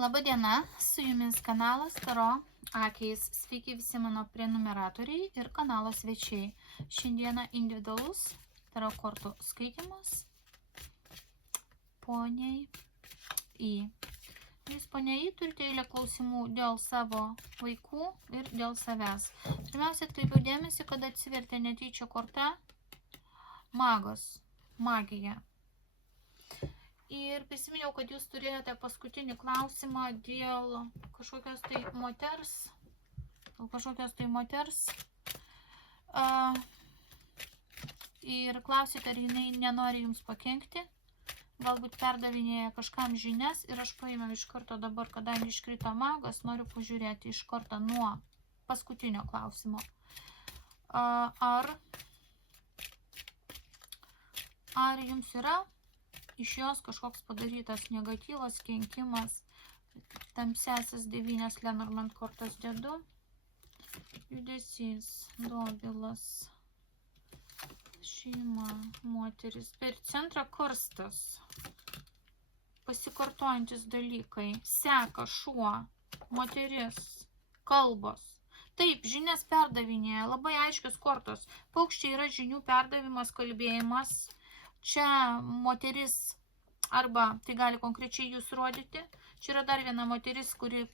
Labadiena, su jumis kanalas Taro Akiais. Sveiki visi mano prenumeratoriai ir kanalo svečiai. Šiandieną individualus Taro kortų skaitimas poniai I. Jūs, ponia I, turite eilę klausimų dėl savo vaikų ir dėl savęs. Pirmiausia, atkreipiau dėmesį, kad atsivertė netyčia korta magas, magija. Ir prisiminiau, kad jūs turėjote paskutinį klausimą dėl kažkokios tai moters. Ir klausėte, ar jinai nenori jums pakenkti. Galbūt perdavinėja kažkam žinias ir aš paėmiau iš karto dabar, kadangi iškrito magas, noriu pažiūrėti iš karto nuo paskutinio klausimo. Ar jums yra iš jos kažkoks padarytas negatyvas, kenkimas, tamsiasis 9 Lenormand kortas dedu, judesys, dobilas, šeima, moteris, per centrą karstas, pasikartojantis dalykai, seka šuo, moteris, kalbos. Taip, žinias perdavinėja, labai aiškios kortos, paukščiai yra žinių perdavimas, kalbėjimas. Čia moteris, arba tai gali konkrečiai jūs rodyti, čia yra dar viena moteris, kuri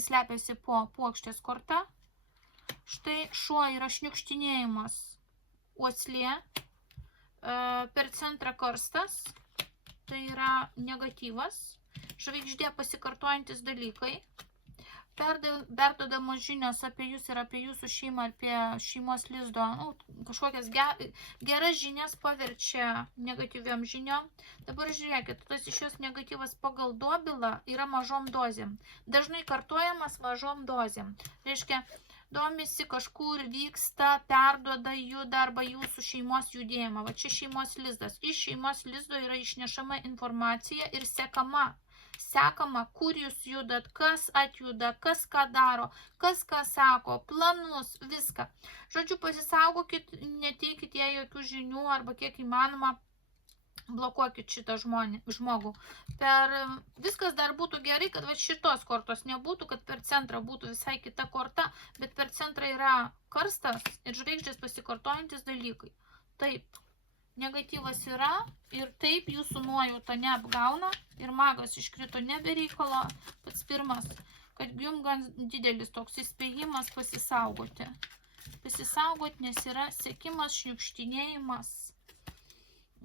slepiasi po puokštės korta. Štai šuo yra šniukštinėjimas, uoslė, per centrą karstas, tai yra negatyvas, žvaigždė pasikartojantis dalykai, perdodamos žinios apie jūs ir apie jūsų šeimą, apie šeimos lizdo, kažkokias geras žinias paverčia negatyviam žiniom. Dabar žiūrėkit, tas iš jos negatyvas pagal dobilą yra mažom dozėm. Dažnai kartojamas mažom dozėm. Reiškia, domisi kažkur vyksta, perduoda juda arba jūsų šeimos judėjimą. Va čia šeimos lizdas. Iš šeimos lizdo yra išnešama informacija ir sekama, kur jūs judat, kas atjuda, kas ką daro, kas ką sako, planus, viską. Žodžiu, pasisaugokit, neteikit jai jokių žinių arba kiek įmanoma blokuokit šitą žmogų. Viskas dar būtų gerai, kad va šitos kortos nebūtų, kad per centrą būtų visai kita korta, bet per centrą yra karstas ir žvaigždės pasikartojantis dalykai. Taip. Negatyvas yra ir taip jūsų nuojauta neapgauna ir magas iškrito nebereikalo, pats pirmas, kad jums gan didelis toks įspėjimas pasisaugoti. Pasisaugoti, nes yra sekimas, šniukštinėjimas,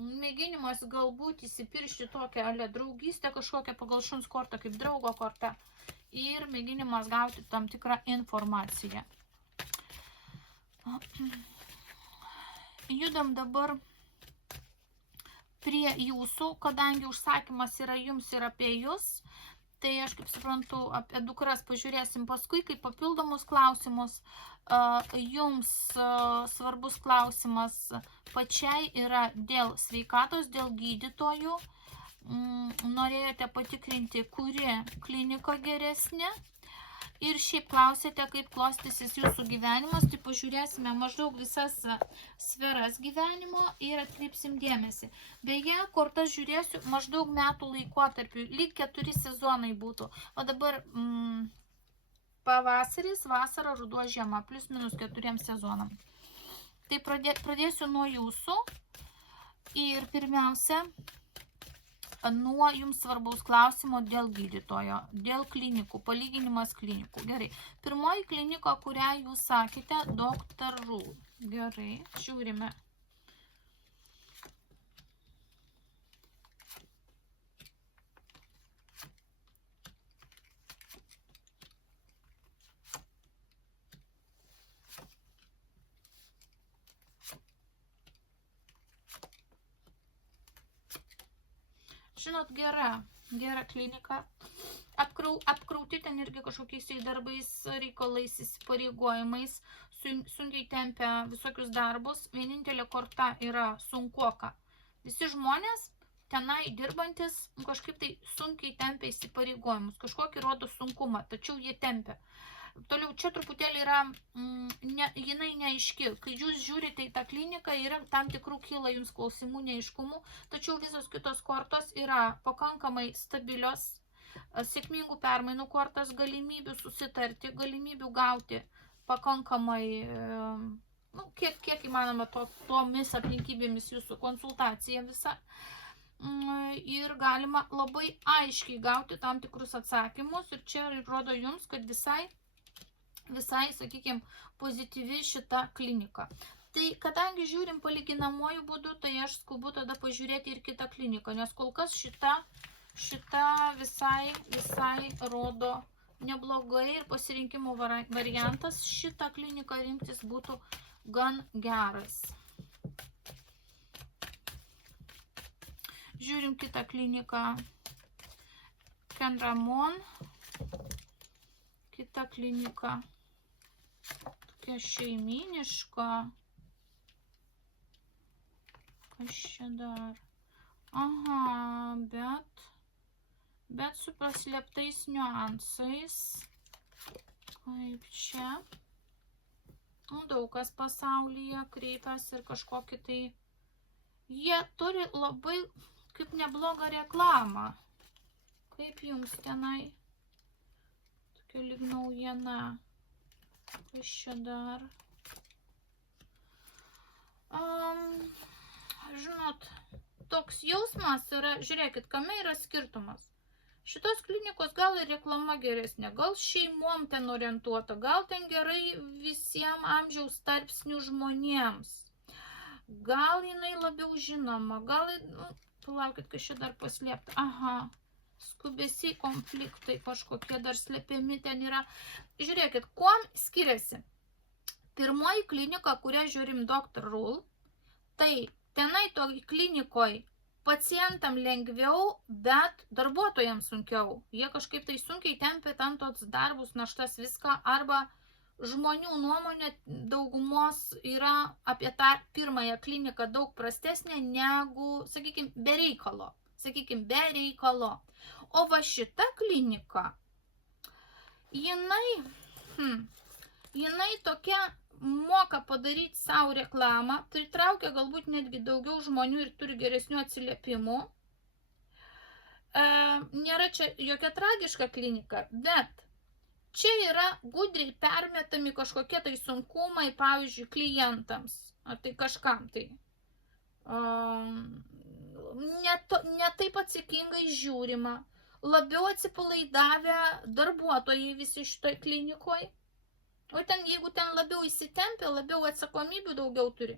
mėginimas galbūt įsipiršti tokią draugystę kažkokią pagal šuns kortą, kaip draugo kortą ir mėginimas gauti tam tikrą informaciją. Judam dabar prie jūsų, kadangi užsakymas yra jums ir apie jūs, tai aš kaip suprantu, apie dukras pažiūrėsim paskui, kaip papildomus klausimus. Jums svarbus klausimas pačiai yra dėl sveikatos, dėl gydytojų. Norėjote patikrinti, kuri klinika geresnė. Ir šiaip klausėte, kaip klostysis jūsų gyvenimas, tai pažiūrėsime maždaug visas sferas gyvenimo ir atkreipsim dėmesį. Beje, kortas žiūrėsiu maždaug metų laikotarpiu, lyg 4 sezonai būtų. O dabar pavasaris, vasara, ruduo, žiema, plius minus 4 sezonam. Tai pradėsiu nuo jūsų ir pirmiausia, nuo jums svarbaus klausimo dėl gydytojo, dėl klinikų, palyginimas klinikų. Gerai. Pirmoji klinika, kurią jūs sakėte, Dr. Rule. Gerai, žiūrime. Žinot, gera klinika, apkrauti ten irgi kažkokiais darbais, reikalais, įsipareigojimais, sunkiai tempia visokius darbus, vienintelė korta yra sunkuoka. Visi žmonės tenai dirbantis kažkaip tai sunkiai tempia įsipareigojimus, kažkokį rodo sunkumą, tačiau jie tempia. Toliau čia truputėlį yra, jinai neaiški. Kai jūs žiūrite į tą kliniką, yra tam tikrų kyla jums klausimų, neaiškumų, tačiau visos kitos kortos yra pakankamai stabilios, sėkmingų permainų kortas, galimybių susitarti, galimybių gauti pakankamai, nu, kiek įmanoma tomis aplinkybėmis jūsų konsultacija visa. Ir galima labai aiškiai gauti tam tikrus atsakymus. Ir čia rodo jums, kad visai, sakykime, pozityvi šita klinika. Tai kadangi žiūrim palyginamuoju būdu, tai aš skubu tada pažiūrėti ir kitą kliniką, nes kol kas šita visai rodo neblogai ir pasirinkimo variantas šitą kliniką rinktis būtų gan geras. Žiūrim kitą kliniką. Ken Ramon. Kita klinika. Tokia šeiminiška. Kas čia dar? Aha, bet su paslėptais niuansais. Kaip čia? Daug kas pasaulyje kreipias ir kažkokį tai. Jie turi labai kaip neblogą reklamą. Kaip jums tenai? Tokia lyg naujiena. Kas čia dar? Žinot, toks jausmas yra, žiūrėkit, kame yra skirtumas. Šitos klinikos gal ir reklama geresnė, gal šeimom ten orientuota, gal ten gerai visiems amžiaus tarpsnių žmonėms. Gal jinai labiau žinoma, gal, palaukit, kas čia dar paslėpta. Aha, skubesiai, konfliktai kažkokie dar slėpiami ten yra. Žiūrėkit, kuom skiriasi? Pirmoji klinika, kurią žiūrim Dr. Rule, tai tenai toj klinikoj pacientam lengviau, bet darbuotojams sunkiau. Jie kažkaip tai sunkiai tempia ten tos darbus, naštas, viską, arba žmonių nuomonė daugumos yra apie tą pirmąją kliniką daug prastesnė negu, sakykime, be reikalo. O va šita klinika, jinai tokia moka padaryti savo reklamą, pritraukia galbūt netgi daugiau žmonių ir turi geresnių atsiliepimų. Nėra čia jokia tragiška klinika, bet čia yra gudriai permetami kažkokie tai sunkumai, pavyzdžiui, klientams, ar tai kažkam tai. Ne taip atsakingai žiūrima, labiau atsipalaidavę darbuotojai visi šitoj klinikoj. O ten, jeigu ten labiau įsitempia, labiau atsakomybių daugiau turi,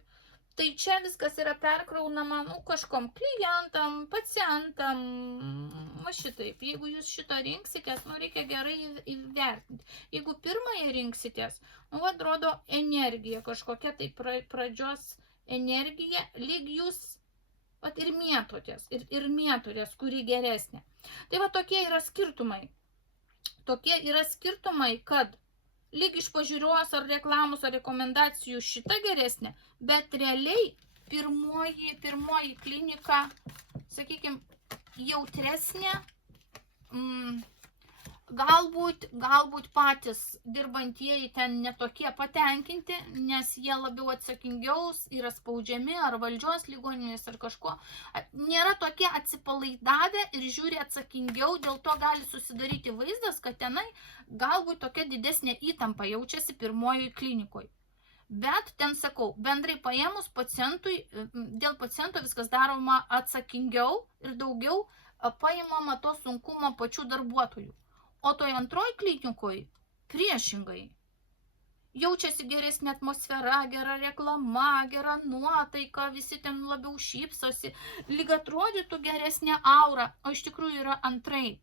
tai čia viskas yra perkraunama, kažkom klientam, pacientam, šitaip. Jeigu jūs šito rinksitės, reikia gerai įvertinti. Jeigu pirmąją rinksitės, atrodo energija, kažkokia tai pradžios energija, lyg jūs ir mėtotės, kuri geresnė. Tai va tokie yra skirtumai. Tokie yra skirtumai, kad lyg iš pažiūros ar reklamos ar rekomendacijų šita geresnė, bet realiai pirmoji klinika, sakykime, jautresnė, galbūt patys dirbantieji ten netokie patenkinti, nes jie labiau atsakingiau yra spaudžiami ar valdžios ligoninės ar kažko. Nėra tokie atsipalaidavę ir žiūri atsakingiau, dėl to gali susidaryti vaizdas, kad tenai galbūt tokia didesnė įtampa jaučiasi pirmojoje klinikoje. Bet ten sakau, bendrai paėmus dėl paciento viskas daroma atsakingiau ir daugiau paimama to sunkumo pačių darbuotojų. O toj antroj klinikoj priešingai. Jaučiasi geresnė atmosfera, gera reklama, gera nuotaika, visi ten labiau šypsosi, lyg atrodytų geresnė aura, o iš tikrųjų yra antraip.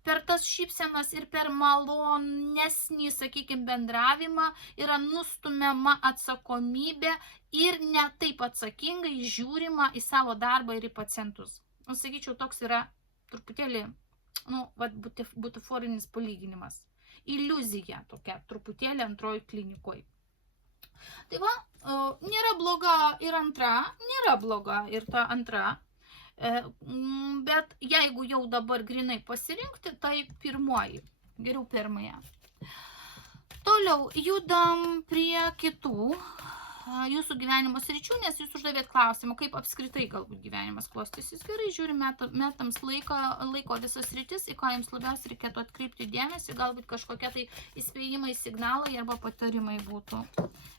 Per tas šypsenas ir per malonesnį, sakykime, bendravimą yra nustumiama atsakomybė ir ne taip atsakingai žiūrima į savo darbą ir į pacientus. Sakyčiau, toks yra truputėlį butaforinis palyginimas. Iliuzija tokia, truputėlį antroji klinikoj. Tai va, nėra bloga ir antra, nėra bloga ir ta antra, bet jeigu jau dabar grinai pasirinkti, tai pirmoji, geriau pirmąją. Toliau judam prie kitų jūsų gyvenimo sričių, nes jūs uždavėt klausimą, kaip apskritai galbūt gyvenimas klostysis gerai, žiūrim metams laiko visas sritis, į ką jums labiausiai reikėtų atkreipti dėmesį, galbūt kažkokie tai įspėjimai, signalai arba patarimai būtų,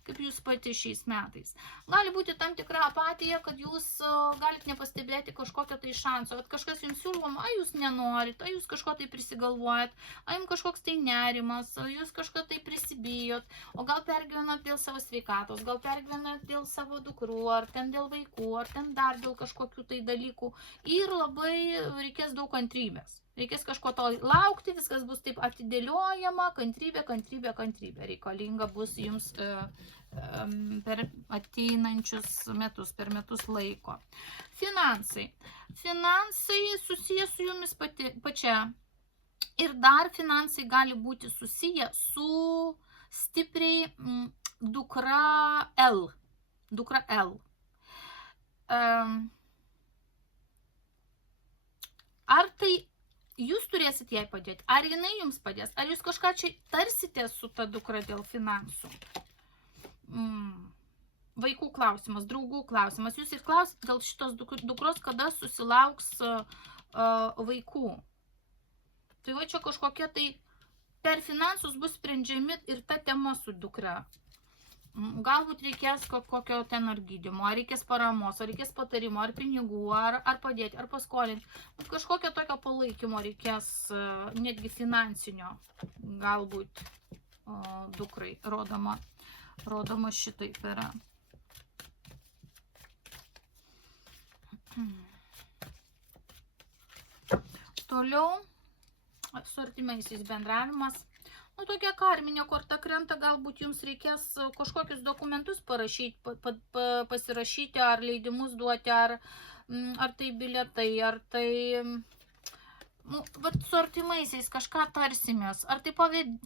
kaip jūs pati šiais metais. Gali būti tam tikra apatija, kad jūs galite nepastebėti kažkokio tai šanso, kad kažkas jums siūloma, jūs nenorit, jūs kažko tai prisigalvojat, jums kažkoks tai nerimas, jūs kažko tai prisibijot, o gal pergyvenat dėl savo sveikatos, gal pergyvenat dėl savo dukrų, ar ten dėl vaikų, ar ten dar dėl kažkokių tai dalykų. Ir labai reikės daug kantrybės. Reikės kažko to laukti, viskas bus taip atidėliojama, kantrybė reikalinga bus jums per ateinančius metus, per metus laiko. Finansai. Finansai susiję su jumis pačia. Ir dar finansai gali būti susiję su stipriai dukra L. Dukra L. Ar tai jūs turėsit jai padėti, ar jinai jums padės, ar jūs kažką čia tarsite su ta dukra dėl finansų? Vaikų klausimas, draugų klausimas. Jūs ir klausit dėl šitos dukros, kada susilauks vaikų. Tai va čia kažkokie tai per finansus bus sprendžiami ir ta tema su dukra. Galbūt reikės kokio ten ar gydymo, ar reikės paramos, ar reikės patarimo, ar pinigų, ar padėti, ar paskolinti. Kažkokio tokio palaikymo reikės, netgi finansinio, galbūt dukrai rodoma šitaip yra. Toliau, su artimaisiais bendravimas. Tokia karminė korta krenta, galbūt jums reikės kažkokius dokumentus parašyti, pasirašyti, ar leidimus duoti, ar tai bilietai, ar tai... su artimaisiais kažką tarsimės, ar tai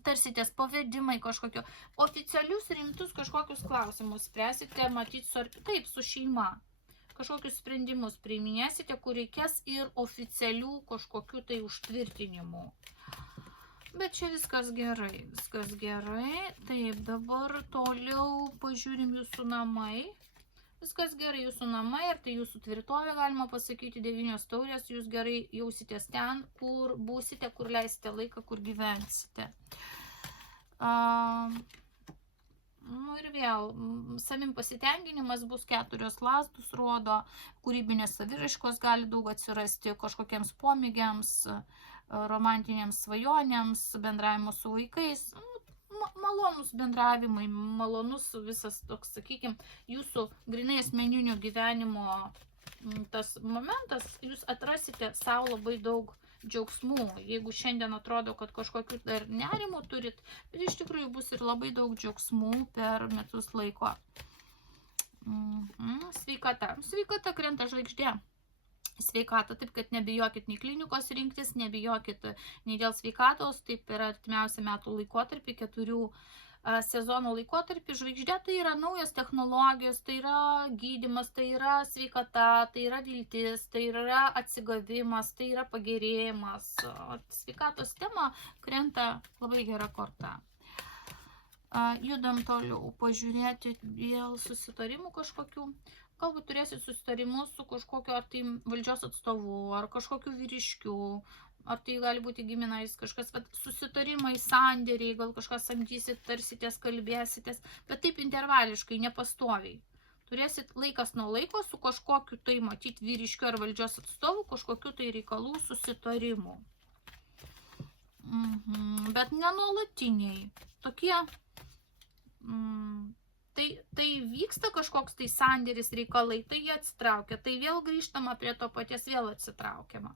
tarsitės pavedimai kažkokio, oficialius rimtus kažkokius klausimus spręsite, matyti taip, su šeima. Kažkokius sprendimus priiminėsite, kur reikės ir oficialių kažkokių tai užtvirtinimų. Bet čia viskas gerai, viskas gerai. Taip, dabar toliau pažiūrim jūsų namai. Viskas gerai, jūsų namai, ar tai jūsų tvirtovė, galima pasakyti, 9 taurės, jūs gerai jausitės ten, kur būsite, kur leisite laiką, kur gyvensite. Ir vėl, savim pasitenkinimas bus 4 lastus, rodo, kūrybinės saviraiškos gali daug atsirasti kažkokiems pomėgiams, romantinėms svajonėms, bendravimo su vaikais, malonus bendravimai, malonus visas toks, sakykime, jūsų grinai asmeninio gyvenimo tas momentas, jūs atrasite savo labai daug džiaugsmų. Jeigu šiandien atrodo, kad kažkokių dar nerimų turit, bet iš tikrųjų bus ir labai daug džiaugsmų per metus laiko. Sveikata. Sveikata krenta žvaigždė. Sveikata, taip kad nebijokit nei klinikos rinktis, nebijokit nei dėl sveikatos, taip yra artimiausia metų laikotarpį, 4 sezonų laikotarpį. Žvaigždė tai yra naujos technologijos, tai yra gydymas, tai yra sveikata, tai yra viltis, tai yra atsigavimas, tai yra pagerėjimas. Sveikatos tema krenta labai gera korta. Judam toliau, pažiūrėti dėl susitarimų kažkokių. Galbūt turėsit susitarimus su kažkokio ar tai valdžios atstovu, ar kažkokiu vyriškiu, ar tai gali būti giminais kažkas, bet susitarimai, sandėriai, gal kažką samdysit, tarsitės, kalbėsitės, bet taip intervališkai, nepastoviai. Turėsit laikas nuo laiko su kažkokiu tai matyti vyriškiu ar valdžios atstovu, kažkokiu tai reikalų susitarimų. Bet nenuolatiniai. Tokie... Tai vyksta kažkoks tai sandėris reikalai, tai jie atsitraukia, tai vėl grįžtama prie to paties, vėl atsitraukiama.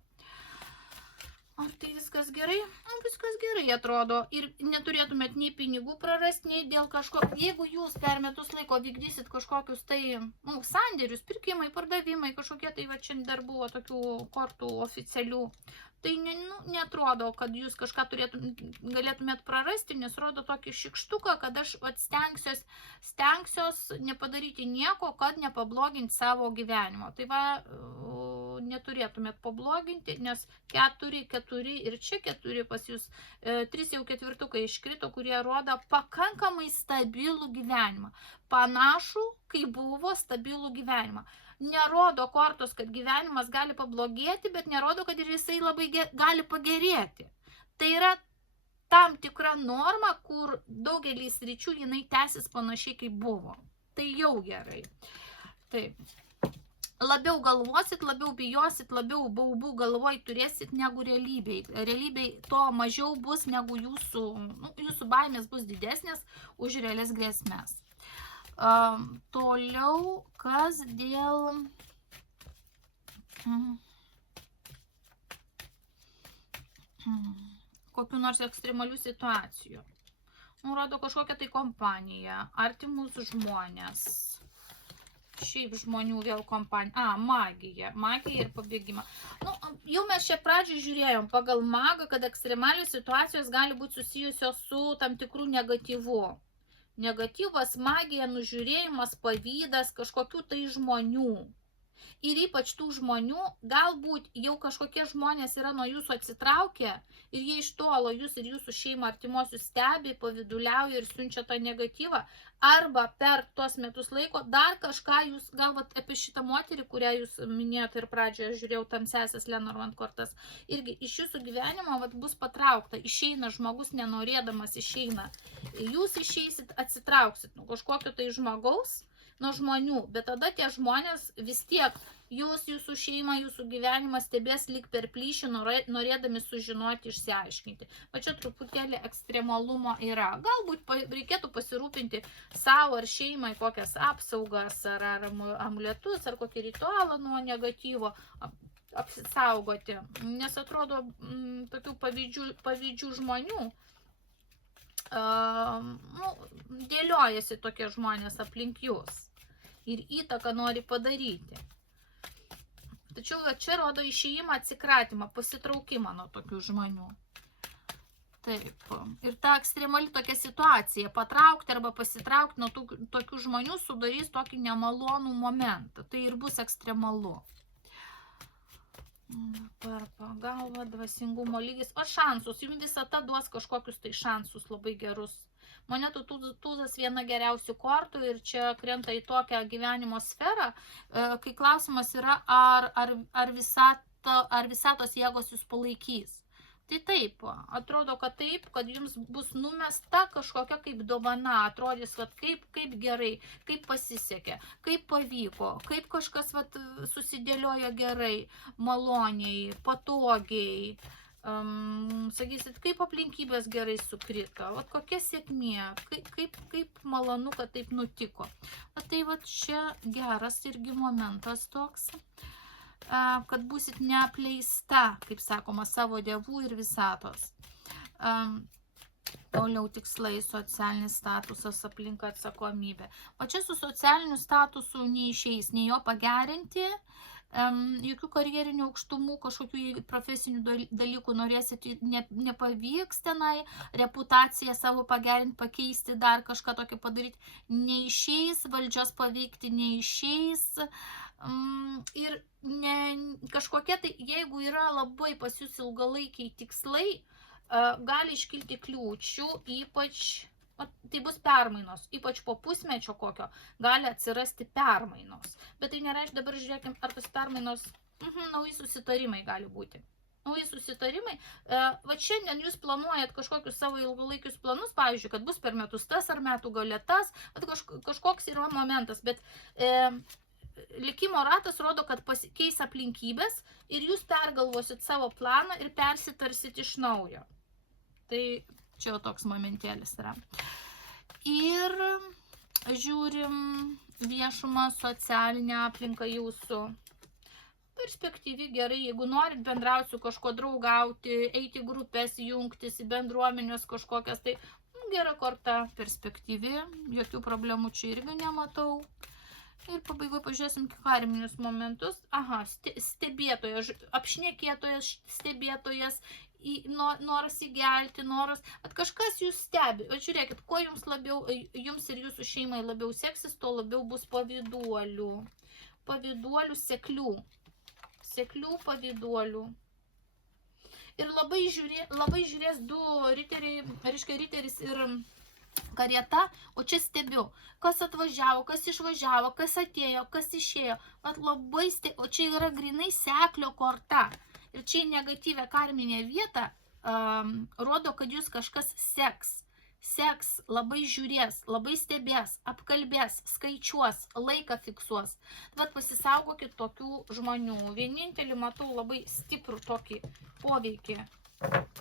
Ar tai viskas gerai? Viskas gerai atrodo. Ir neturėtumėt nei pinigų prarasti, nei dėl kažko. Jeigu jūs per metus laiko vykdysit kažkokius tai sandėrius, pirkimai, pardavimai, kažkokie tai va čia dar buvo tokių kortų oficialių, tai netrodo, kad jūs kažką galėtumėt prarasti, nes rodo tokį šikštuką, kad aš stengsiuos nepadaryti nieko, kad nepabloginti savo gyvenimo. Tai va, neturėtumėt pabloginti, nes 4, 4 ir čia 4 pas jūs, 3 jau ketvirtukai iškrito, kurie rodo pakankamai stabilų gyvenimą. Panašų, kai buvo stabilų gyvenimą. Nerodo kortos, kad gyvenimas gali pablogėti, bet nerodo, kad ir jisai labai gali pagerėti. Tai yra tam tikra norma, kur daugelį sričių jinai tęsis panašiai kaip buvo. Tai jau gerai. Taip. Labiau galvosit, labiau bijosit, labiau baubų galvoj turėsit negu realybėj. Realybėj to mažiau bus negu jūsų baimės bus didesnės už realias grėsmes. Toliau, kas dėl... kokių nors ekstremalių situacijų. Rodo kažkokią tai kompaniją, artimus žmonės, šiaip žmonių vėl kompanija, magija ir pabėgimą. Jau mes čia pradžiai žiūrėjom pagal magą, kad ekstremalios situacijos gali būti susijusios su tam tikrų negatyvu. Negatyvas, magija, nužiūrėjimas, pavydas kažkokių tai žmonių. Ir ypač tų žmonių, galbūt jau kažkokie žmonės yra nuo jūsų atsitraukę ir jie iš tolo jūs ir jūsų šeimą artimuosius stebi, paviduliauja ir siunčia tą negatyvą. Arba per tuos metus laiko dar kažką jūs, galbūt apie šitą moterį, kurią jūs minėjote ir pradžioje žiūrėjau, tamsesias Lenormand kortas, irgi iš jūsų gyvenimo bus patraukta, išeina žmogus nenorėdamas išeina. Jūs išeisit, atsitrauksit nuo kažkokio tai žmogaus, nuo žmonių, bet tada tie žmonės vis tiek jūsų šeimą, jūsų gyvenimą stebės lyg per plyšį, norėdami sužinoti, išsiaiškinti. Va čia truputėlį ekstremalumo yra. Galbūt reikėtų pasirūpinti savo ar šeimai kokias apsaugas, ar amuletus, ar kokį ritualą nuo negatyvo apsisaugoti. Nes atrodo, tokių pavydžių žmonių dėliojasi tokie žmonės aplink jūs ir įtaką nori padaryti. Tačiau čia rodo išėjimą, atsikratymą, pasitraukimą nuo tokių žmonių. Taip. Ir ta ekstremali tokia situacija, patraukti arba pasitraukti nuo tokių žmonių sudarys tokį nemalonų momentą. Tai ir bus ekstremalu. Per pagalbą, dvasingumo lygis. O šansus, jums visata duos kažkokius tai šansus labai gerus. Monetų tūzas viena geriausių kortų ir čia krenta į tokią gyvenimo sferą, kai klausimas yra, ar visatos jėgos jūs palaikys. Tai taip, atrodo, kad taip, kad jums bus numesta kažkokia kaip dovana, atrodys, kaip gerai, kaip pasisekė, kaip pavyko, kaip kažkas susidėliojo gerai, maloniai, patogiai. Sakysit, kaip aplinkybės gerai sukrito, kokia sėkmė, kaip malonu, kad taip nutiko. Tai čia geras irgi momentas toks, kad būsit neapleista, kaip sakoma, savo dievų ir visatos. Toliau tikslai, socialinis statusas, aplinka, atsakomybė. O čia su socialiniu statusu neišeis, nei jo pagerinti, jokių karjerinių aukštumų, kažkokių profesinių dalykų norėsit, nepavyks tenai, reputaciją savo pagerinti, pakeisti, dar kažką tokio padaryti, neišeis, valdžios paveikti neišeis. Ir kažkokie tai, jeigu yra labai pas jūs ilgalaikiai tikslai, gali iškilti kliūčių, ypač, tai bus permainos, ypač po pusmečio kokio, gali atsirasti permainos. Bet tai nereiškia, dabar žiūrėkim, ar tos permainos, nauji susitarimai gali būti. Nauji susitarimai, šiandien jūs planuojat kažkokius savo ilgalaikius planus, pavyzdžiui, kad bus per metus tas ar metų gale tas, kažkoks yra momentas, bet likimo ratas rodo, kad pasikeis aplinkybės ir jūs pergalvosit savo planą ir persitarsit iš naujo. Tai čia jau toks momentėlis yra. Ir žiūrim viešumą, socialinę aplinką jūsų. Perspektyvi gerai, jeigu norit bendrauti su kažko, draugauti, eiti grupės, jungtis į bendruomenės kažkokias, tai gera korta, perspektyvi, jokių problemų čia irgi nematau. Ir pabaigoje pažiūrėsim karminius momentus. Aha, stebėtojas, apšnekėtojas, stebėtojas, noras įgelti, noras, kažkas jūs stebi. Žiūrėkit, kuo jums ir jūsų šeimai labiau seksis, to labiau bus pavyduolių, seklių. seklių pavyduolių. Ir labai žiūrės du riteriai, reiškia riteris ir karieta, o čia stebiu, kas atvažiavo, kas išvažiavo, kas atėjo, kas išėjo. Vat labai o čia yra grinai seklio korta. Ir čia į negatyvę karminę vietą rodo, kad jūs kažkas seks, labai žiūrės, labai stebės, apkalbės, skaičiuos, laiką fiksuos. Vat pasisaugokit tokių žmonių. Vienintelį matau labai stiprų tokį poveikį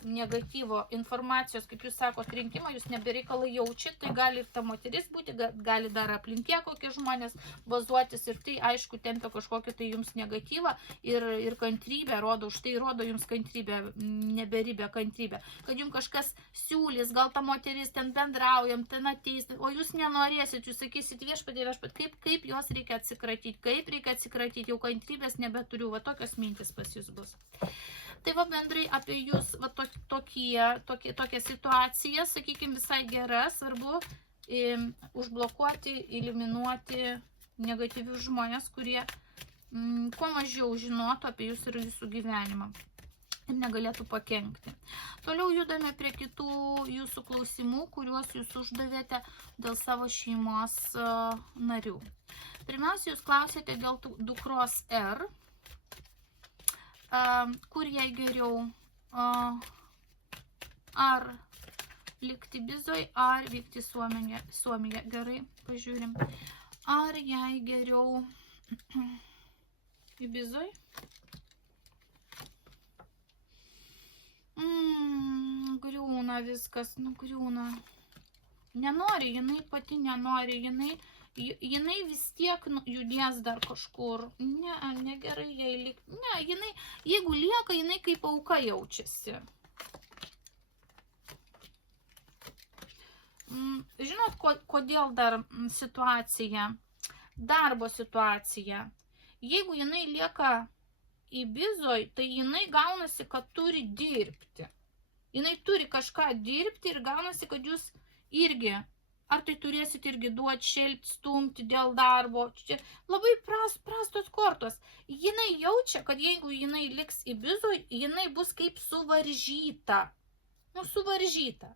negatyvo informacijos, kaip jūs sakot, rinkimą, jūs nebereikalai jaučiat, tai gali ir ta moteris būti, gali dar aplinkę kokie žmonės bazuotis ir tai, aišku, tempia kažkokį tai jums negatyvą ir kantrybę rodo, už tai rodo jums kantrybę, neberibę kantrybę, kad jums kažkas siūlys, gal ta moteris ten bendraujam, ten ateis, o jūs nenorėsit, jūs sakysit viešpatie, kaip jos reikia atsikratyti, jau kantrybės nebeturiu, va tokios mintis pas jūs bus. Tai va bendrai apie jūs va, tokia situacija, sakykime, visai gera, svarbu užblokuoti, eliminuoti negatyvius žmonės, kurie kuo mažiau žinotų apie jūs ir jūsų gyvenimą ir negalėtų pakenkti. Toliau judame prie kitų jūsų klausimų, kuriuos jūs uždavėte dėl savo šeimos narių. Pirmiausia, jūs klausėte dėl dukros R. Kur jai geriau, ar likti Bizoj, ar vykti Suomiją. Gerai, pažiūrim. Ar jai geriau į Bizoj? Griūna viskas, griūna. Nenori, jinai pati nenori, jinai vis tiek judės dar kažkur. Negerai jai likti. Ne, jinai, jeigu lieka, jinai kaip auka jaučiasi. Žinot, kodėl dar situacija, darbo situacija. Jeigu jinai lieka į Bizoj, tai jinai gaunasi, kad turi dirbti. Jinai turi kažką dirbti ir gaunasi, kad jūs irgi ar tai turėsit irgi duoti, šelpti, stumti dėl darbo. Čia labai prastos kortos. Jinai jaučia, kad jeigu jinai liks į Bizoj, jinai bus kaip suvaržyta. Suvaržyta.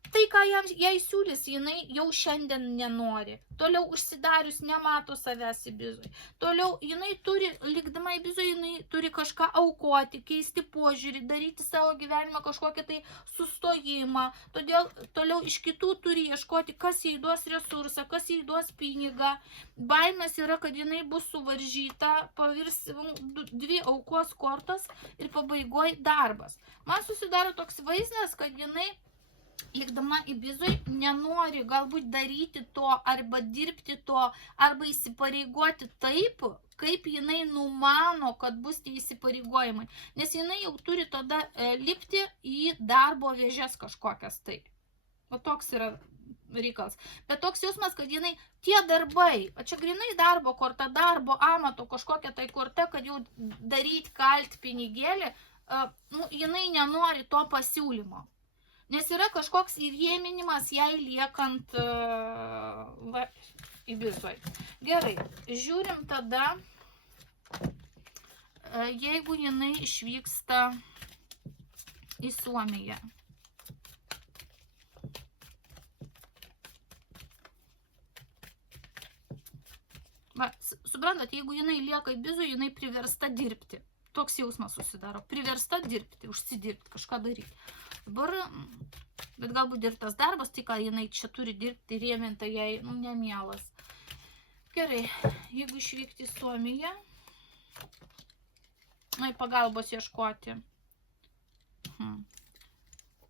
Tai, ką jai siūlys, jinai jau šiandien nenori. Toliau užsidarius nemato savęs į Bizoj. Toliau jinai turi, likdama į Bizoj, jinai turi kažką aukoti, keisti požiūrį, daryti savo gyvenimą kažkokį tai sustojimą. Todėl toliau iš kitų turi ieškoti, kas jai duos resursą, kas jai duos pinigą. Baimės yra, kad jinai bus suvaržyta, pavirs dvi aukos kortos ir pabaigoj darbas. Man susidaro toks vaizdas, kad jinai likdama į Bizoj nenori galbūt daryti to, arba dirbti to, arba įsipareigoti taip, kaip jinai numano, kad bus tie įsipareigojimai. Nes jinai jau turi tada lipti į darbo vėžes kažkokias tai. O toks yra reikalas. Bet toks jausmas, kad jinai tie darbai, o čia grinai darbo korta, darbo amato kažkokia tai korta, kad jau daryti kalt pinigėlį, jinai nenori to pasiūlymo. Nes yra kažkoks įrėminimas jai liekant į Bizoj. Gerai, žiūrim tada, jeigu jinai išvyksta į Suomiją. Suprantat, jeigu jinai lieka į Bizoj, jinai priversta dirbti. Toks jausmas susidaro. Priversta dirbti, užsidirbti, kažką daryti. Dabar, bet galbūt ir tas darbas, tai ką jinai čia turi dirbti, rėminta jai, nemielas. Gerai, jeigu išvykti į Suomiją, pagalbos ieškoti.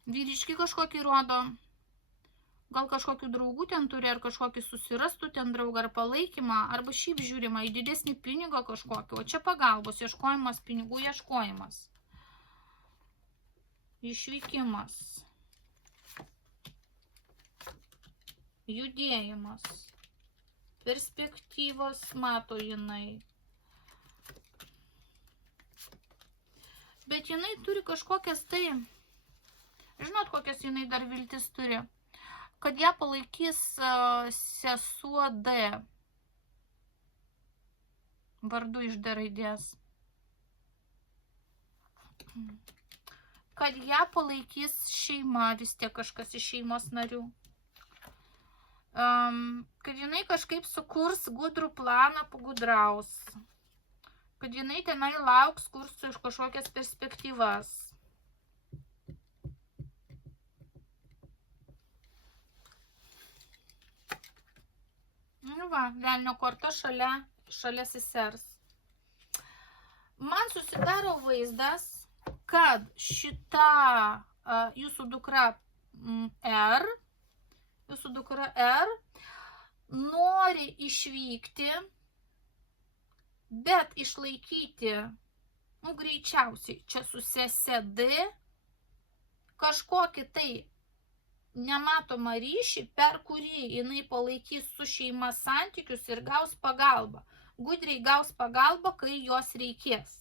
Vyriški kažkokį rodo, gal kažkokių draugų ten turi, ar kažkokį susirastų ten draugą ar palaikymą, arba šiaip žiūrima į didesnį pinigą kažkokį, o čia pagalbos ieškojimas, pinigų ieškojimas. Išvykimas, judėjimas, perspektyvos mato jinai. Bet jinai turi kažkokias tai, žinot, kokias jinai dar viltis turi, kad ją palaikys sesuo D, vardu iš D raidės. kad ją palaikys šeima, vis tiek kažkas iš šeimos narių. Kad jinai kažkaip sukurs gudrų planą, pagudraus. Kad jinai tenai lauks, kurs iš kažkokias perspektyvas. Nu va, velnio korta šalia sesers. Man susidaro vaizdas, kad šita jūsų dukra R nori išvykti, bet išlaikyti, nu, greičiausiai čia su sese D, kažkokį tai nematomą ryšį, per kurį jinai palaikys su šeima santykius ir gaus pagalbą. Gudriai gaus pagalbą, kai jos reikės.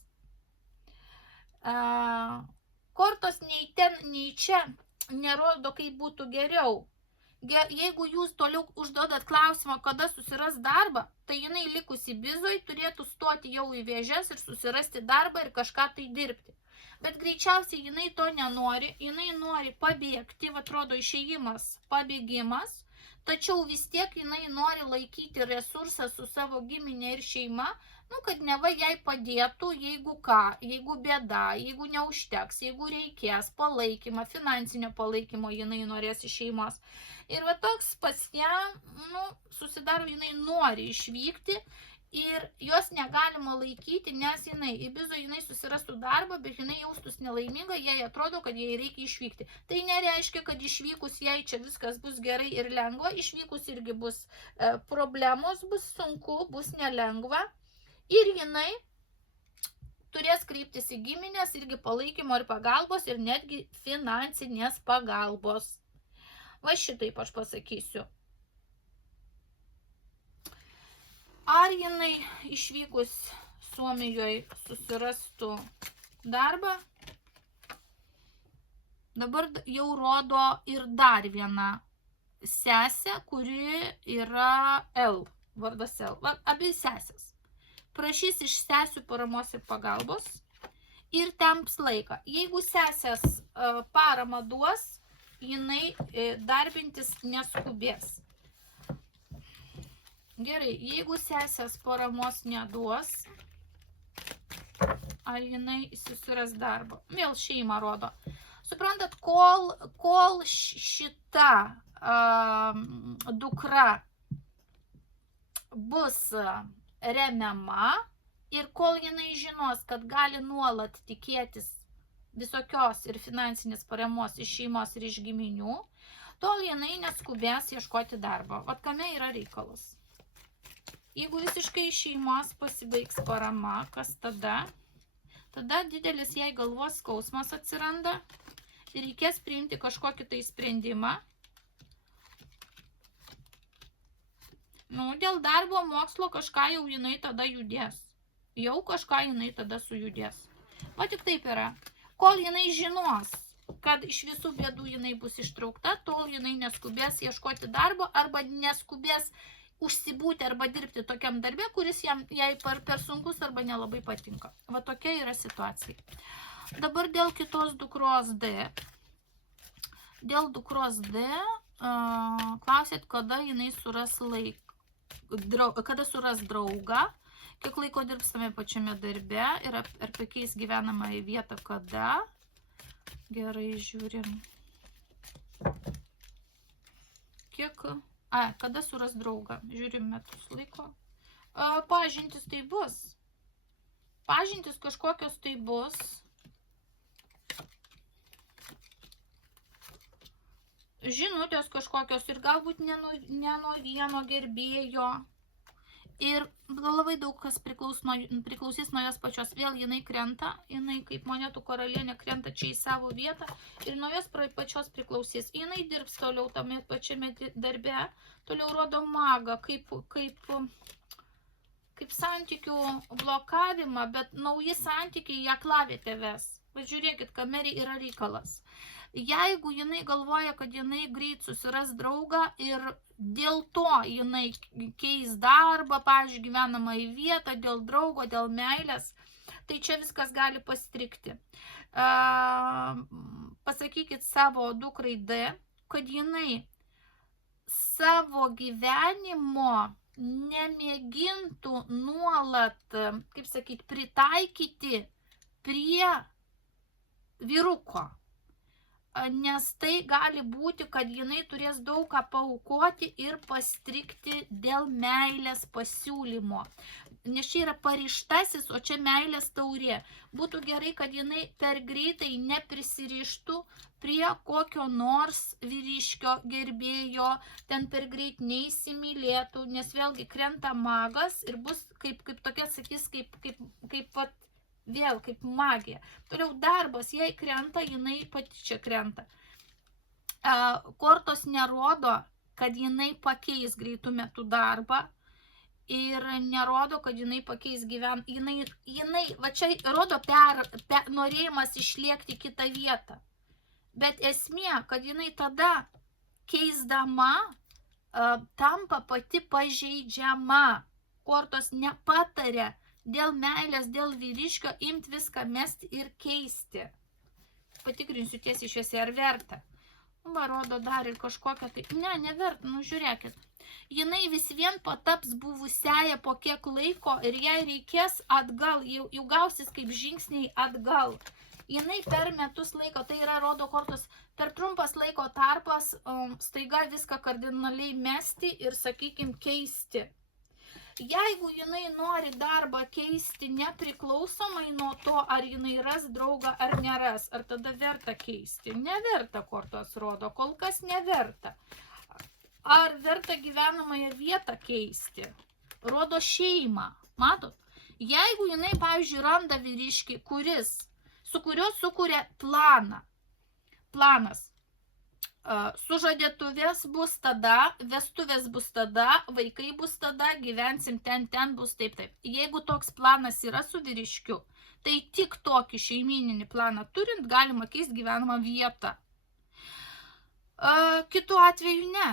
Kortos nei ten, nei čia nerodo, kaip būtų geriau. Jeigu jūs toliau užduodat klausimą, kada susiras darbą, tai jinai likusi bizoj turėtų stoti jau į vėžes ir susirasti darbą ir kažką tai dirbti. Bet greičiausiai jinai to nenori, jinai nori pabėgti, atrodo išėjimas, pabėgimas, tačiau vis tiek jinai nori laikyti resursą su savo giminė ir šeima, nu, kad neva jai padėtų, jeigu ką, jeigu bėda, jeigu neužteks, jeigu reikės palaikymą, finansinio palaikymo jinai norės iš šeimos. Ir va toks pas ją, nu, susidaro, jinai nori išvykti ir jos negalima laikyti, nes jinai į bizą jinai susirastų darbą, bet jinai jaustus nelaiminga, jai atrodo, kad jai reikia išvykti. Tai nereiškia, kad išvykus jai čia viskas bus gerai ir lengva, išvykus irgi bus problemos, bus sunku, bus nelengva. Ir jinai turės kreiptis į giminės, irgi palaikymo ir pagalbos, ir netgi finansinės pagalbos. Va šitaip aš pasakysiu. Ar jinai išvykus Suomijoje susirastų darbą? Dabar jau rodo ir dar viena sesė, kuri yra L, vardas L. Abi sesės. Prašys iš sesių paramos ir pagalbos ir temps laiką. Jeigu sesės paramą duos, jinai darbintis neskubės. Gerai, jeigu sesės paramos neduos, ar jinai susiras darbą? Vėl šeima rodo. Suprantat, kol šita dukra bus remiama ir kol jinai žinos, kad gali nuolat tikėtis visokios ir finansinės paramos iš šeimos ir iš giminių, tol jinai neskubės ieškoti darbo. Vat kame yra reikalas. Jeigu visiškai iš šeimos pasibaigs parama, kas tada? Tada didelis jai galvos skausmas atsiranda ir reikės priimti kažkokį tai sprendimą. Nu, dėl darbo mokslo kažką jau jinai tada judės. Jau kažką jinai tada sujudės. Va tik taip yra. Kol jinai žinos, kad iš visų bėdų jinai bus ištraukta, tol jinai neskubės ieškoti darbo arba neskubės užsibūti arba dirbti tokiam darbe, kuris jai per sunkus arba nelabai patinka. Va tokia yra situacija. Dabar dėl kitos dukros D. Dėl dukros D klausėt, kada jinai suras kada suras draugą, kiek laiko dirbs tame pačiame darbe ir ar pakeis gyvenamąją vietą kada. Gerai, žiūrim. Kada suras draugą? Žiūrim metus laiko. Pažintis tai bus. Pažintis kažkokios tai bus. Žinutės kažkokios ir galbūt ne nuo vieno gerbėjo. Ir labai daug kas priklausys nuo jos pačios. Vėl jinai krenta, jinai kaip monetų karalienė krenta čia į savo vietą ir nuo jos pačios priklausys. Jinai dirbs toliau tame pačiame darbe, toliau rodo magą kaip santykių blokavimą, bet nauji santykiai į aklavietę ves. Žiūrėkit, kame yra reikalas. Jeigu jinai galvoja, kad jinai greit susiras draugą ir dėl to jinai keis darbą, pavyzdžiui, gyvenamą į vietą, dėl draugo, dėl meilės, tai čia viskas gali pastrikti. pasakykit savo dukrai D, kad jinai savo gyvenimo nemėgintų nuolat, kaip sakyti, pritaikyti prie vyruko. Nes tai gali būti, kad jinai turės daug ką paaukoti ir pastrikti dėl meilės pasiūlymo. Nes čia yra parištasis, o čia meilės taurė. Būtų gerai, kad jinai per greitai neprisirištų prie kokio nors vyriškio gerbėjo, ten per greit neįsimylėtų, nes vėlgi krenta magas ir bus kaip tokia, sakys, vėl kaip magija. Toliau darbas, jei krenta, jinai pati čia krenta. Kortos nerodo, kad jinai pakeis greitų metų darbą ir nerodo, kad jinai pakeis gyvenimą. Jinai, va čia rodo norėjimas išliekti kitą vietą. Bet esmė, kad jinai tada keisdama tampa pati pažeidžiama. Kortos nepatarė dėl meilės, dėl vyriškio imt viską mesti ir keisti. Patikrinsiu tiesiai šviesiai, ar verta. Va, rodo dar ir kažkokią tai. Ne, neverta, nu žiūrėkit. Jinai vis vien pataps buvusiaja po kiek laiko ir jai reikės atgal, jau gausis kaip žingsniai atgal. Jinai per metus laiko, tai yra rodo kortos, per trumpas laiko tarpas staiga viską kardinaliai mesti ir, sakykim, keisti. Jeigu jinai nori darbą keisti nepriklausomai nuo to, ar jinai ras draugą ar neras, ar tada verta keisti? Neverta, kortos rodo, kol kas neverta. Ar verta gyvenamąją vietą keisti? Rodo šeimą, matot? Jeigu jinai, pavyzdžiui, randa vyriškį, su kuriuo sukuria planas. Sužadėtuvės bus tada, vestuvės bus tada, vaikai bus tada, gyvensim ten bus taip. Jeigu toks planas yra su vyriškiu, tai tik tokį šeimininį planą turint galima keisti gyvenamą vietą. Kitu atveju ne.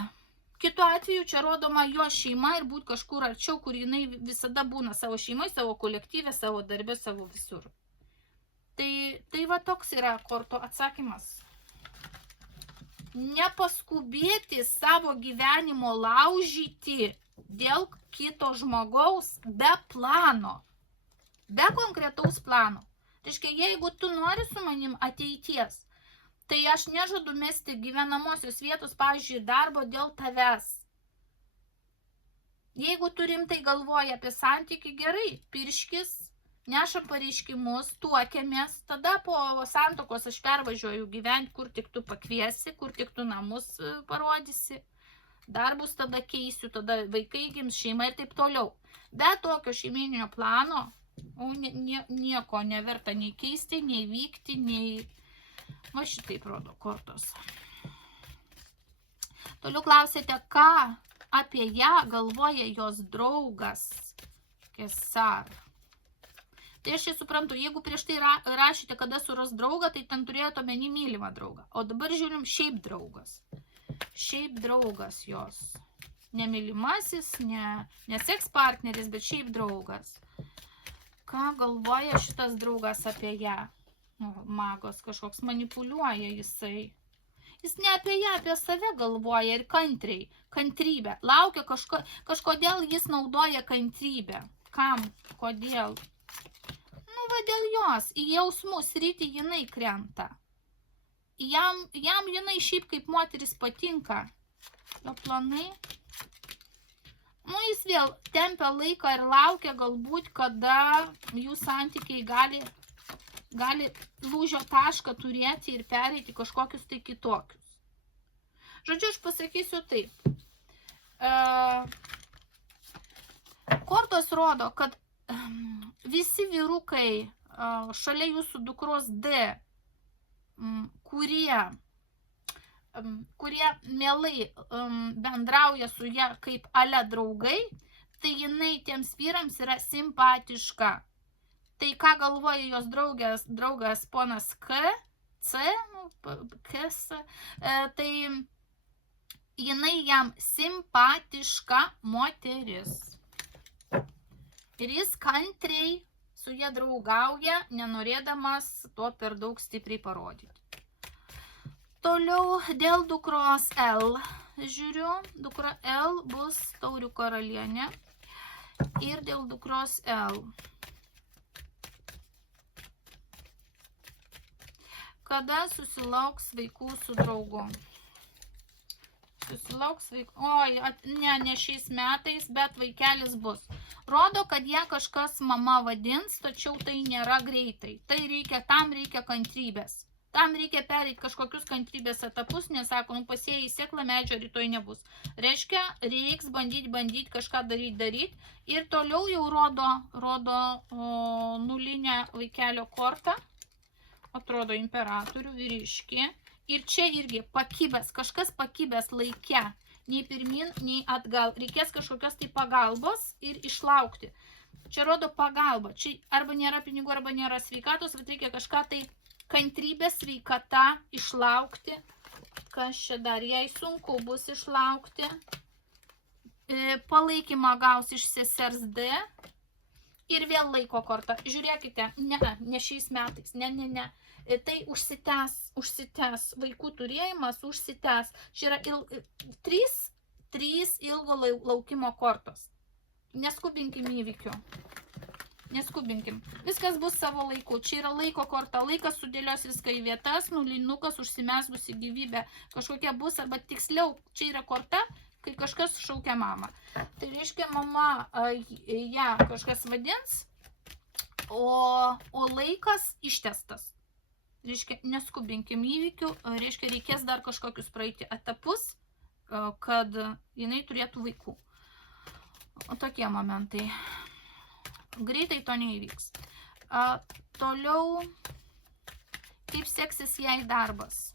Kitu atveju čia rodoma jo šeima ir būt kažkur arčiau, kur jinai visada būna savo šeimai, savo kolektyve, savo darbė, savo visur. Tai va toks yra korto atsakymas. Nepaskubėti savo gyvenimo laužyti dėl kito žmogaus be plano, be konkretaus plano. Tai reiškia, jeigu tu nori su manim ateities, tai aš nežadu mesti gyvenamosios vietos, pavyzdžiui, darbo dėl tavęs. Jeigu tu rimtai galvoji apie santykį, gerai, pirškis, nešam pareiškimus, tuokėmės, tada po santokos aš pervažiuoju gyventi, kur tik tu pakviesi, kur tik tu namus parodysi, darbus tada keisiu, tada vaikai gims, šeima ir taip toliau. Be tokio šeiminio plano nieko neverta nei keisti, nei vykti, nei... Va šitaip rodo kortos. Toliau klausėte, ką apie ją galvoja jos draugas Kesar. Tai aš suprantu, jeigu prieš tai rašėte, kada suras draugą, tai ten turėjote omeny mylimą draugą. O dabar žiūrim šiaip draugas. Šiaip draugas jos. Ne mylimasis, ne seks partneris, bet šiaip draugas. Ką galvoja šitas draugas apie ją? Magos kažkoks manipuliuoja jisai. Jis ne apie ją, apie save galvoja ir kantrybę. Laukia kažkodėl jis naudoja kantrybę. Kam? Kodėl? Va dėl jos, į jausmų sritį jinai krenta. Jam jinai šiaip kaip moteris patinka. Jo planai. Nu, jis vėl tempia laiką ir laukia galbūt, kada jų santykiai gali lūžio tašką turėti ir pereiti kažkokius tai kitokius. Žodžiu, aš pasakysiu taip. Kortos rodo, kad visi vyrukai šalia jūsų dukros D, kurie mielai bendrauja su ją kaip ale draugai, tai jinai tiems vyrams yra simpatiška. Tai ką galvoja jos draugas ponas tai jinai jam simpatiška moteris. Ir jis kantriai su jie draugauja, nenorėdamas to per daug stipriai parodyti. Toliau dėl dukros L. Žiūriu, dukra L bus taurių karalienė. Ir dėl dukros L. Kada susilauks vaikų su draugu? Susilauks vaikų. Oi, ne šiais metais, bet vaikelis bus. Rodo, kad ją kažkas mama vadins, tačiau tai nėra greitai. Tam reikia kantrybės. Tam reikia pereiti kažkokius kantrybės etapus, nes sako, pasėjai sėklą, medžio rytoj nebus. Reiškia, reiks bandyti kažką daryti. Ir toliau jau rodo nulinę vaikelio kortą. Atrodo imperatorių, vyriškį. Ir čia irgi pakibęs, kažkas pakibęs laike. Nei pirmin, nei atgal. Reikės kažkokios tai pagalbos ir išlaukti. Čia rodo pagalba. Čia arba nėra pinigų, arba nėra sveikatos, bet reikia kažką tai kantrybės, sveikata, išlaukti. Kas čia dar? Jei sunku bus išlaukti. Palaikymą gaus iš sesers D. Ir vėl laiko korta. Žiūrėkite, ne šiais metais, ne. Tai užsitęs, vaikų turėjimas užsitęs. Čia yra trys ilgo laukimo kortos. Neskubinkim įvykių. Neskubinkim. Viskas bus savo laiku. Čia yra laiko korta. Laikas sudėlios viską į vietas, nulinukas užsimesgusi gyvybė kažkokia bus, arba tiksliau, čia yra korta, kai kažkas šaukia mamą. Tai reiškia, mama ją kažkas vadins, o laikas ištestas. Reiškia, neskubinkim įvykių, reiškia, reikės dar kažkokius praeiti etapus, kad jinai turėtų vaikų. O tokie momentai. Greitai to neįvyks. Toliau, kaip seksis jai darbas.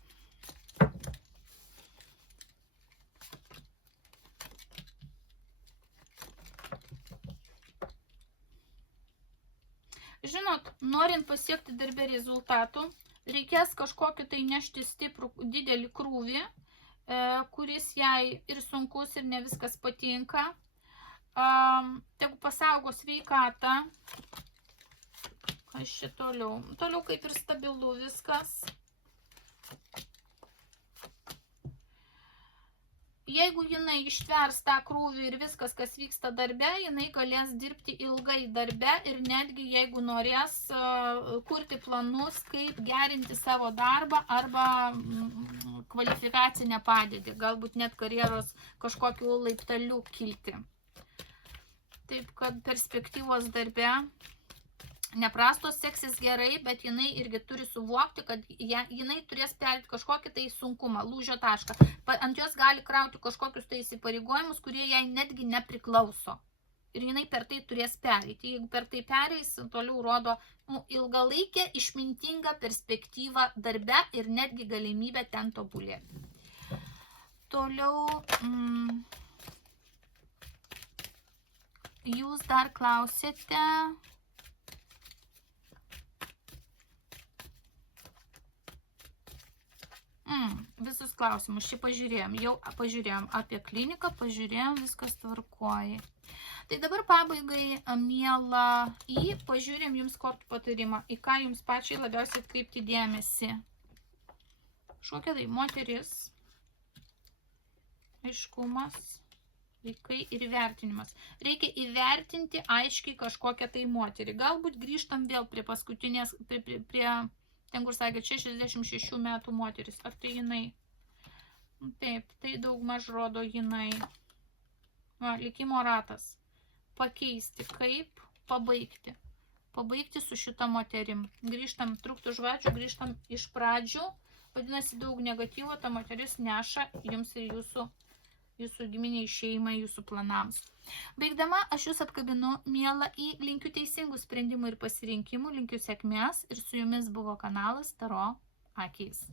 Žinot, norint pasiekti darbe rezultatų, reikės kažkokį tai nešti stiprų, didelį krūvį, kuris jai ir sunkus, ir ne viskas patinka. Tegu pasaugo sveikatą. Kas čia toliau? Toliau kaip ir stabilu viskas. Jeigu jinai ištvers tą krūvį ir viskas, kas vyksta darbe, jinai galės dirbti ilgai darbe ir netgi, jeigu norės, kurti planus, kaip gerinti savo darbą arba kvalifikacinę padėtį, galbūt net karjeros kažkokiu laipteliu kilti. Taip, kad perspektyvos darbe neprastos, seksis gerai, bet jinai irgi turi suvokti, kad jinai turės perėti kažkokį tai sunkumą, lūžio tašką. Ant jos gali krauti kažkokius tai įsipareigojimus, kurie jai netgi nepriklauso. Ir jinai per tai turės pereiti. Jeigu per tai pereis, toliau rodo ilgalaikę išmintingą perspektyvą darbe ir netgi galimybę ten tobulėti. Toliau jūs dar klausėte. Visus klausimus čia pažiūrėjom. Jau pažiūrėjom apie kliniką, pažiūrėjom, viskas tvarkoja. Tai dabar pabaigai, miela, pažiūrėm jums kortų patarimą, į ką jums pačiai labiausiai atkreipti dėmesį. Kažkokia tai moteris, aiškumas, vaikai ir įvertinimas. Reikia įvertinti aiškiai kažkokią tai moterį. Galbūt grįžtam vėl prie paskutinės, prie ten, kur sakė, 66 metų moteris. Ar tai jinai? Taip, tai daugmaž rodo jinai. Likimo ratas. Pakeisti. Kaip? Pabaigti. Pabaigti su šita moterim. Grįžtam, trūktų žvačių, grįžtam iš pradžių. Vadinasi, daug negatyvo ta moteris neša jums ir jūsų giminiai, šeimai, jūsų planams. Baigdama, aš jūs apkabinu, miela, linkiu teisingų sprendimų ir pasirinkimų, linkiu sėkmės ir su jumis buvo kanalas Taro akys.